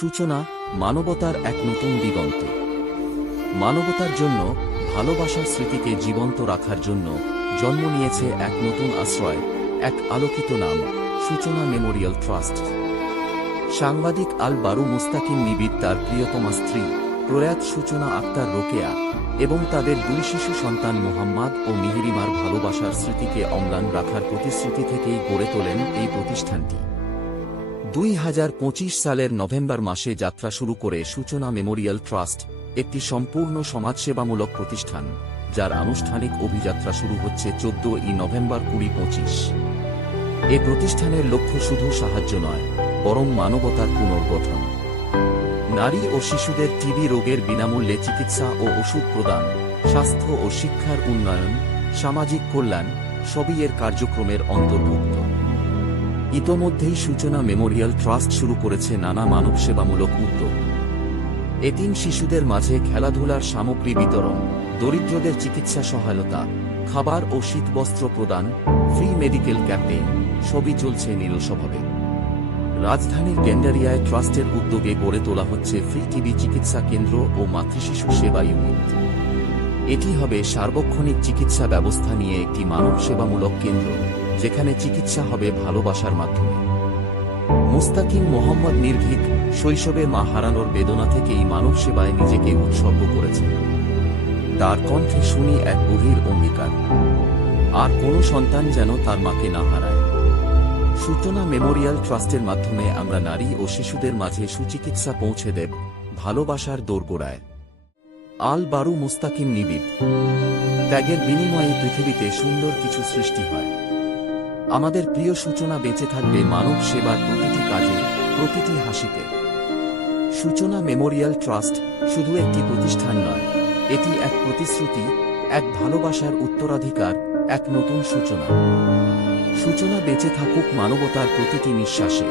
সূচনা, মানবতার এক নতুন দিগন্ত। মানবতার জন্য ভালোবাসার স্মৃতিকে জীবন্ত রাখার জন্য জন্ম নিয়েছে এক নতুন আশ্রয়, এক আলোকিত নাম, সূচনা মেমোরিয়াল ট্রাস্ট। সাংবাদিক আল বারু মুস্তাকিম নিবিড় তার প্রিয়তমা স্ত্রী প্রয়াত সূচনা আক্তার রোকেয়া এবং তাদের দুই শিশু সন্তান মোহাম্মদ ও মিহিরিমার ভালোবাসার স্মৃতিকে অম্লান রাখার প্রতিশ্রুতি থেকেই গড়ে তোলেন এই প্রতিষ্ঠানটি। 2025 সালের নভেম্বর মাসে যাত্রা শুরু করে সূচনা মেমোরিয়াল ট্রাস্ট একটি সম্পূর্ণ সমাজসেবামূলক প্রতিষ্ঠান, যার আনুষ্ঠানিক অভিযাত্রা শুরু হচ্ছে 14 নভেম্বর 2025। এ প্রতিষ্ঠানের লক্ষ্য শুধু সাহায্য নয়, বরং মানবতার পুনর্গঠন। নারী ও শিশুদের টিবি রোগের বিনামূল্যে চিকিৎসা ও ওষুধ প্রদান, স্বাস্থ্য ও শিক্ষার উন্নয়ন, সামাজিক কল্যাণ সবই এর কার্যক্রমের অন্তর্ভুক্ত। ইতোমধ্যেই সূচনা মেমোরিয়াল ট্রাস্ট শুরু করেছে নানা মানবসেবামূলক উদ্যোগ। এতিম শিশুদের মাঝে খেলাধুলার সামগ্রী বিতরণ, দরিদ্রদের চিকিৎসা সহায়তা, খাবার ও শীতবস্ত্র প্রদান, ফ্রি মেডিকেল ক্যাম্পেইন সবই চলছে নিরলসভাবে। রাজধানীর গেন্ডারিয়ায় ট্রাস্টের উদ্যোগে গড়ে তোলা হচ্ছে ফ্রি টিবি চিকিৎসা কেন্দ্র ও মাতৃশিশু সেবা ইউনিট। এটি হবে সার্বক্ষণিক চিকিৎসা ব্যবস্থা নিয়ে একটি মানব সেবামূলক কেন্দ্র, যেখানে চিকিৎসা হবে ভালোবাসার মাধ্যমে। মুস্তাকিম মোহাম্মদ নির্ভীক শৈশবে মা হারানোর বেদনা থেকেই মানব সেবায় নিজেকে উৎসর্গ করেছেন। তার কণ্ঠে শুনি এক গভীর অঙ্গীকার, আর কোনো সন্তান যেন তার মাকে না হারায়। সূচনা মেমোরিয়াল ট্রাস্টের মাধ্যমে আমরা নারী ও শিশুদের মাঝে সুচিকিৎসা পৌঁছে দেব ভালোবাসার দোরগোড়ায়। আল বারু মুস্তাকিম নিবিড়। ত্যাগের বিনিময়ে পৃথিবীতে সুন্দর কিছু সৃষ্টি হয়। আমাদের প্রিয় সূচনা বেঁচে থাকবে মানব সেবার প্রতিটি কাজে, প্রতিটি হাসিতে। সূচনা মেমোরিয়াল ট্রাস্ট শুধু একটি প্রতিষ্ঠান নয়, এটি এক প্রতিশ্রুতি, এক ভালোবাসার উত্তরাধিকার, এক নতুন সূচনা। সূচনা বেঁচে থাকুক মানবতার প্রতিটি নিঃশ্বাসে।